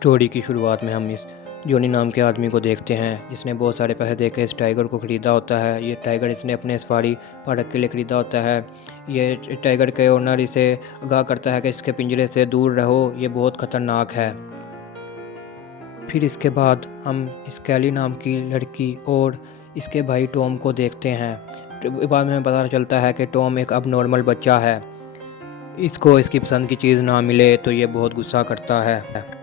Story की शुरुआत में हम इस जॉनी नाम के आदमी को देखते हैं जिसने बहुत सारे पैसे देकर इस टाइगर को ख़रीदा होता है। ये टाइगर इसने अपने सफारी पार्क के लिए ख़रीदा होता है। ये टाइगर के ओनर इसे आगाह करता है कि इसके पिंजरे से दूर रहो, ये बहुत ख़तरनाक है। फिर इसके बाद हम इस कैली नाम की लड़की और इसके भाई टॉम को देखते हैं। बाद में पता चलता है कि टॉम एक अब नॉर्मल बच्चा है। इसको इसकी पसंद की चीज़ ना मिले तो ये बहुत गुस्सा करता है।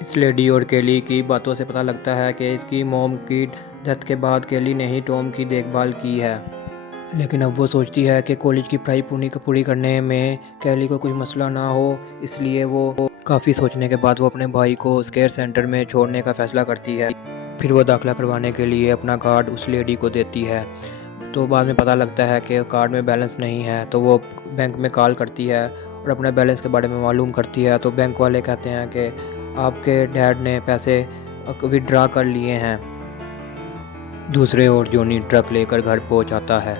इस लेडी और केली की बातों से पता लगता है कि इसकी मॉम की डेथ के बाद केली ने ही टॉम की देखभाल की है। लेकिन अब वो सोचती है कि कॉलेज की पढ़ाई पूरी करने में केली को कोई मसला ना हो, इसलिए वो काफ़ी सोचने के बाद वो अपने भाई को स्केयर सेंटर में छोड़ने का फ़ैसला करती है। फिर वो दाखिला करवाने के लिए अपना कार्ड उस लेडी को देती है। तो बाद में पता लगता है कि कार्ड में बैलेंस नहीं है, तो वो बैंक में कॉल करती है और अपने बैलेंस के बारे में मालूम करती है। तो बैंक वाले कहते हैं कि आपके डैड ने पैसे विड्रा कर लिए हैं। दूसरे ओर जॉनी ट्रक लेकर घर पहुंच आता है।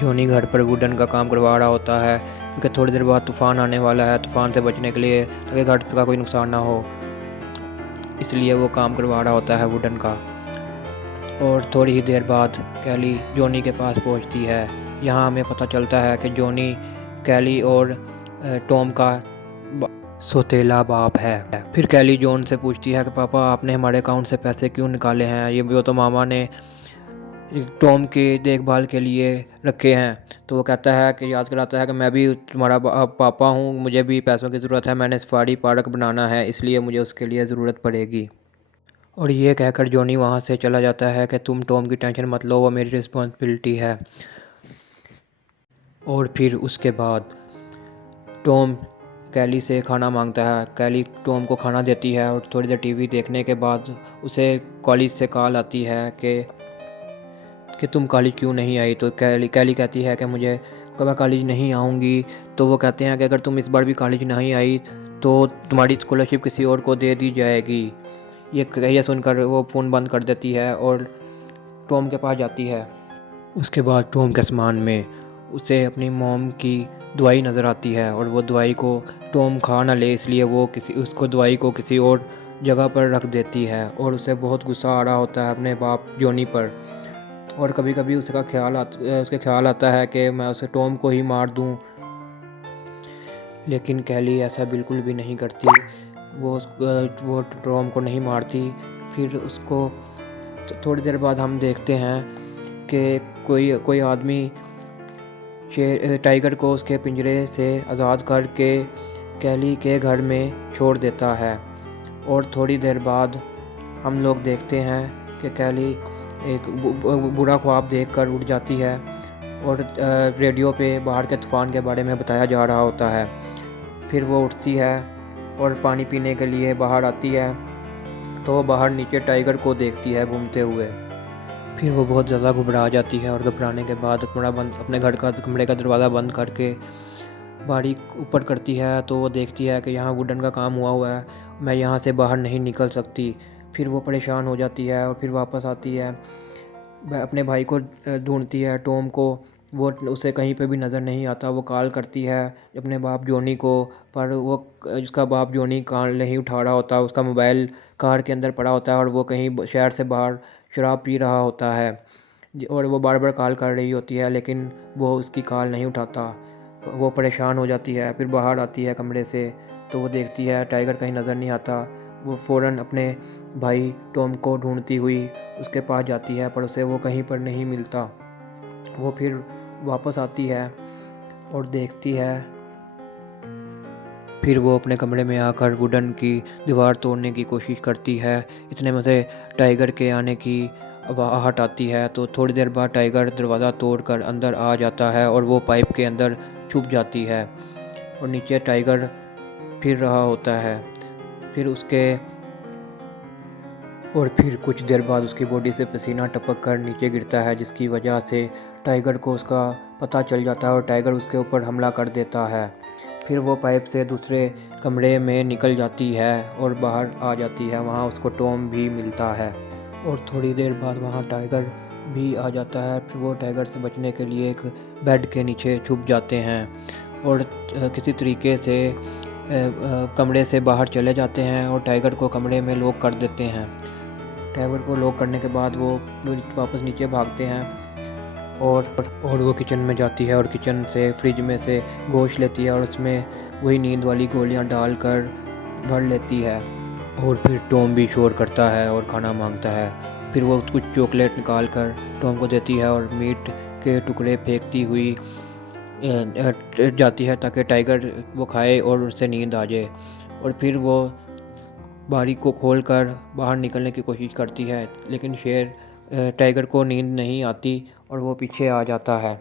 जॉनी घर पर वुडन का काम करवा रहा होता है क्योंकि थोड़ी देर बाद तूफ़ान आने वाला है। तूफ़ान से बचने के लिए ताकि घर का कोई नुकसान ना हो, इसलिए वो काम करवा रहा होता है वुडन का। और थोड़ी ही देर बाद कैली जॉनी के पास पहुंचती है। यहाँ हमें पता चलता है कि जॉनी कैली और टॉम का सौतेला बाप है। फिर कैली जॉन से पूछती है कि पापा आपने हमारे अकाउंट से पैसे क्यों निकाले हैं? ये वो तो मामा ने टॉम की देखभाल के लिए रखे हैं। तो वो कहता है कि याद कराता है कि मैं भी तुम्हारा पापा हूँ, मुझे भी पैसों की ज़रूरत है, मैंने सफारी पार्क बनाना है, इसलिए मुझे उसके लिए ज़रूरत पड़ेगी। और ये कहकर जॉनी वहाँ से चला जाता है कि तुम टॉम की टेंशन मत लो, वो मेरी रिस्पॉन्सिबिलिटी है। और फिर उसके बाद टॉम कैली से खाना मांगता है। कैली टॉम को खाना देती है और थोड़ी देर टीवी देखने के बाद उसे कॉलेज से कॉल आती है कि तुम कॉलेज क्यों नहीं आई? तो कैली कहती है कि मैं कॉलेज नहीं आऊँगी। तो वो कहते हैं कि अगर तुम इस बार भी कॉलेज नहीं आई तो तुम्हारी स्कॉलरशिप किसी और को दे दी जाएगी। ये सुनकर वो फ़ोन बंद कर देती है और टॉम के पास जाती है। उसके बाद टॉम के सामान में उसे अपनी मॉम की दवाई नज़र आती है और वो दवाई को टॉम खा ना ले, इसलिए वो उसको दवाई को किसी और जगह पर रख देती है। और उसे बहुत गुस्सा आ रहा होता है अपने बाप जॉनी पर। और कभी कभी उसके ख्याल आता है कि मैं उसे टॉम को ही मार दूं, लेकिन कैली ऐसा बिल्कुल भी नहीं करती। वो टॉम को नहीं मारती। फिर उसको थोड़ी देर बाद हम देखते हैं कि कोई आदमी टाइगर को उसके पिंजरे से आज़ाद करके कैली के घर में छोड़ देता है। और थोड़ी देर बाद हम लोग देखते हैं कि कैली एक बुरा ख्वाब देखकर उठ जाती है और रेडियो पे बाहर के तूफ़ान के बारे में बताया जा रहा होता है। फिर वो उठती है और पानी पीने के लिए बाहर आती है, तो वो बाहर नीचे टाइगर को देखती है घूमते हुए। फिर वो बहुत ज़्यादा घबरा जाती है और घबराने के बाद अपने कमरे का दरवाज़ा बंद करके बारी ऊपर करती है। तो वो देखती है कि यहाँ वुडन का काम हुआ है, मैं यहाँ से बाहर नहीं निकल सकती। फिर वो परेशान हो जाती है और फिर वापस आती है, अपने भाई को ढूंढती है टॉम को। वो उसे कहीं पे भी नज़र नहीं आता। वो कॉल करती है अपने बाप जॉनी को, पर उसका बाप जॉनी कॉल नहीं उठा रहा होता। उसका मोबाइल कार के अंदर पड़ा होता है और वो कहीं शहर से बाहर शराब पी रहा होता है। और वो बार बार कॉल कर रही होती है लेकिन वो उसकी कॉल नहीं उठाता। वो परेशान हो जाती है, फिर बाहर आती है कमरे से, तो वो देखती है टाइगर कहीं नज़र नहीं आता। वो फ़ौरन अपने भाई टॉम को ढूंढती हुई उसके पास जाती है, पर उसे वो कहीं पर नहीं मिलता। वो फिर वापस आती है और देखती है। फिर वो अपने कमरे में आकर वुडन की दीवार तोड़ने की कोशिश करती है। इतने में से टाइगर के आने की आहट आती है। तो थोड़ी देर बाद टाइगर दरवाज़ा तोड़कर अंदर आ जाता है और वो पाइप के अंदर छुप जाती है और नीचे टाइगर फिर रहा होता है। फिर कुछ देर बाद उसकी बॉडी से पसीना टपक कर नीचे गिरता है, जिसकी वजह से टाइगर को उसका पता चल जाता है और टाइगर उसके ऊपर हमला कर देता है। फिर वो पाइप से दूसरे कमरे में निकल जाती है और बाहर आ जाती है। वहाँ उसको टॉम भी मिलता है और थोड़ी देर बाद वहाँ टाइगर भी आ जाता है। फिर वो टाइगर से बचने के लिए एक बेड के नीचे छुप जाते हैं और किसी तरीके से कमरे से बाहर चले जाते हैं और टाइगर को कमरे में लॉक कर देते हैं। टाइगर को लॉक करने के बाद वो वापस नीचे भागते हैं और वो किचन में जाती है और किचन से फ्रिज में से गोश्त लेती है और उसमें वही नींद वाली गोलियां डालकर भर लेती है। और फिर टॉम भी शोर करता है और खाना मांगता है। फिर वो कुछ चॉकलेट निकाल कर टॉम को देती है और मीट के टुकड़े फेंकती हुई जाती है ताकि टाइगर वो खाए और उससे नींद आ जाए। और फिर वो बारी को खोलकर बाहर निकलने की कोशिश करती है, लेकिन टाइगर को नींद नहीं आती और वो पीछे आ जाता है।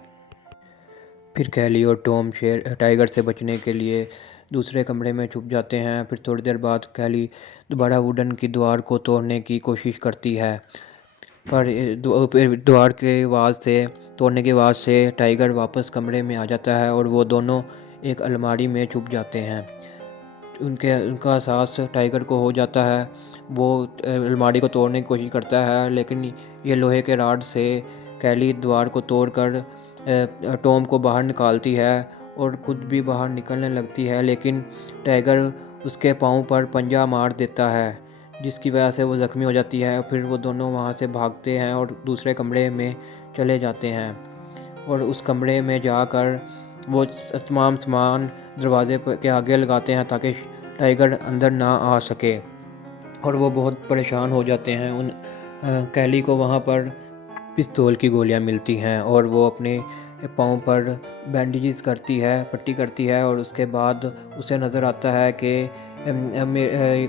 फिर कैली और टॉम टाइगर से बचने के लिए दूसरे कमरे में छुप जाते हैं। फिर थोड़ी देर बाद कैली दोबारा वुडन की दीवार को तोड़ने की कोशिश करती है, पर द्वार के आवाज़ से तोड़ने की आवाज़ से टाइगर वापस कमरे में आ जाता है और वो दोनों एक अलमारी में छुप जाते हैं। उनका एहसास टाइगर को हो जाता है। वो अलमारी को तोड़ने की कोशिश करता है, लेकिन ये लोहे के रॉड से कैली द्वार को तोड़कर टॉम को बाहर निकालती है और खुद भी बाहर निकलने लगती है, लेकिन टाइगर उसके पाँव पर पंजा मार देता है, जिसकी वजह से वो ज़ख्मी हो जाती है। फिर वो दोनों वहाँ से भागते हैं और दूसरे कमरे में चले जाते हैं और उस कमरे में जाकर वो तमाम सामान दरवाजे के आगे लगाते हैं ताकि टाइगर अंदर ना आ सके। और वो बहुत परेशान हो जाते हैं। कैली को वहाँ पर पिस्तौल की गोलियाँ मिलती हैं और वो अपने पाँव पर बैंडेजेस करती है, पट्टी करती है। और उसके बाद उसे नज़र आता है कि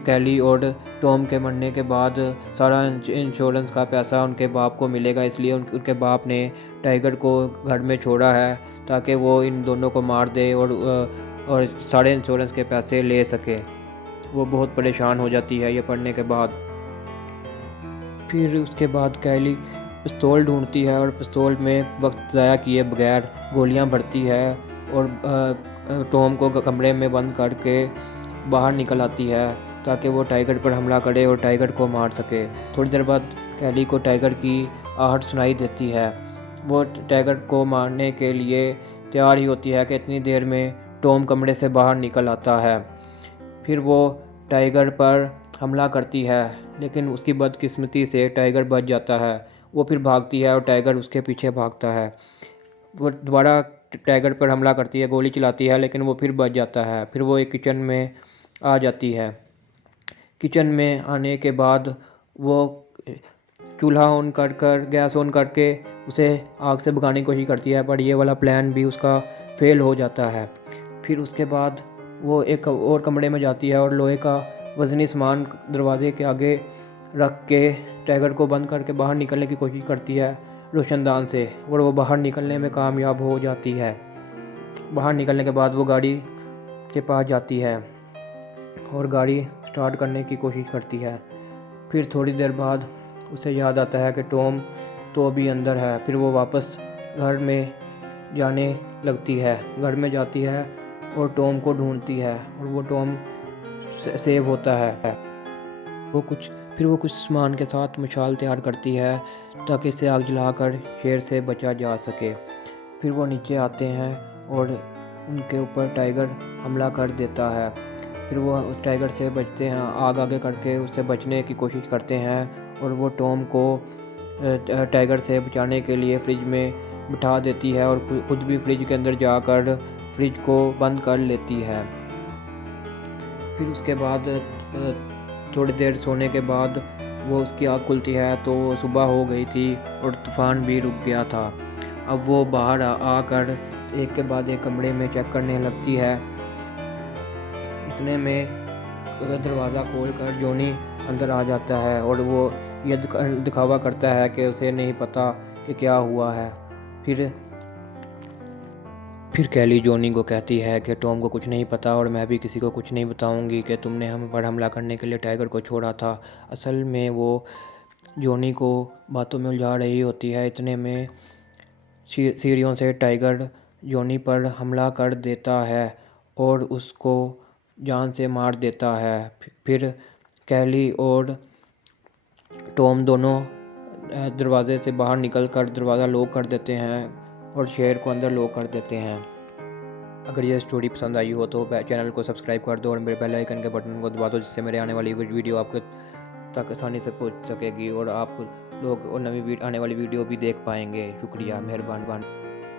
कैली और टॉम के मरने के बाद सारा इंश्योरेंस का पैसा उनके बाप को मिलेगा, इसलिए उनके बाप ने टाइगर को घर में छोड़ा है ताकि वो इन दोनों को मार दे और सारे इंश्योरेंस के पैसे ले सके। वो बहुत परेशान हो जाती है ये पढ़ने के बाद। फिर उसके बाद कैली पिस्तौल ढूंढती है और पिस्तौल में वक्त ज़ाया किए बगैर गोलियां भरती है और टॉम को कमरे में बंद करके बाहर निकल आती है ताकि वो टाइगर पर हमला करे और टाइगर को मार सके। थोड़ी देर बाद कैली को टाइगर की आहट सुनाई देती है। वो टाइगर को मारने के लिए तैयार ही होती है कि इतनी देर में टॉम कमरे से बाहर निकल आता है। फिर वो टाइगर पर हमला करती है, लेकिन उसकी बदकिस्मती से टाइगर बच जाता है। वो फिर भागती है और टाइगर उसके पीछे भागता है। वो दोबारा टाइगर पर हमला करती है, गोली चलाती है, लेकिन वो फिर बच जाता है। फिर वो एक किचन में आ जाती है। किचन में आने के बाद वो चूल्हा ऑन कर गैस ऑन करके उसे आग से भगाने की कोशिश करती है, पर ये वाला प्लान भी उसका फेल हो जाता है। फिर उसके बाद वो एक और कमरे में जाती है और लोहे का वज़नी सामान दरवाजे के आगे रख के टाइगर को बंद करके बाहर निकलने की कोशिश करती है रोशनदान से, और वो बाहर निकलने में कामयाब हो जाती है। बाहर निकलने के बाद वो गाड़ी के पास जाती है और गाड़ी स्टार्ट करने की कोशिश करती है। फिर थोड़ी देर बाद उसे याद आता है कि टॉम तो अभी अंदर है। फिर वो वापस घर में जाने लगती है। घर में जाती है और टॉम को ढूंढती है और वो टॉम सेव होता है। फिर वो कुछ सामान के साथ मशाल तैयार करती है ताकि इसे आग जलाकर शेर से बचा जा सके। फिर वो नीचे आते हैं और उनके ऊपर टाइगर हमला कर देता है। फिर वो टाइगर से बचते हैं, आग आगे करके उससे बचने की कोशिश करते हैं और वो टॉम को टाइगर से बचाने के लिए फ्रिज में बिठा देती है और खुद भी फ्रिज के अंदर जाकर फ्रिज को बंद कर लेती है। फिर उसके बाद थोड़ी देर सोने के बाद वो उसकी आँख खुलती है तो सुबह हो गई थी और तूफ़ान भी रुक गया था। अब वो बाहर आकर एक के बाद एक कमरे में चेक करने लगती है। इतने में दरवाज़ा खोलकर जॉनी अंदर आ जाता है और वो ये दिखावा करता है कि उसे नहीं पता कि क्या हुआ है। फिर कैली जॉनी को कहती है कि टॉम को कुछ नहीं पता और मैं भी किसी को कुछ नहीं बताऊंगी कि तुमने हम पर हमला करने के लिए टाइगर को छोड़ा था। असल में वो जॉनी को बातों में उलझा रही होती है। इतने में सीढ़ियों से टाइगर जॉनी पर हमला कर देता है और उसको जान से मार देता है। फिर कैली और टॉम दोनों दरवाजे से बाहर निकलकर दरवाज़ा लॉक कर देते हैं और शेर को अंदर लॉक कर देते हैं। अगर ये स्टोरी पसंद आई हो तो चैनल को सब्सक्राइब कर दो और मेरे बेल आइकन के बटन को दबा दो, जिससे मेरे आने वाली वीडियो आपके तक आसानी से पहुंच सकेगी और आप लोग और नई आने वाली वीडियो भी देख पाएंगे। शुक्रिया, मेहरबान।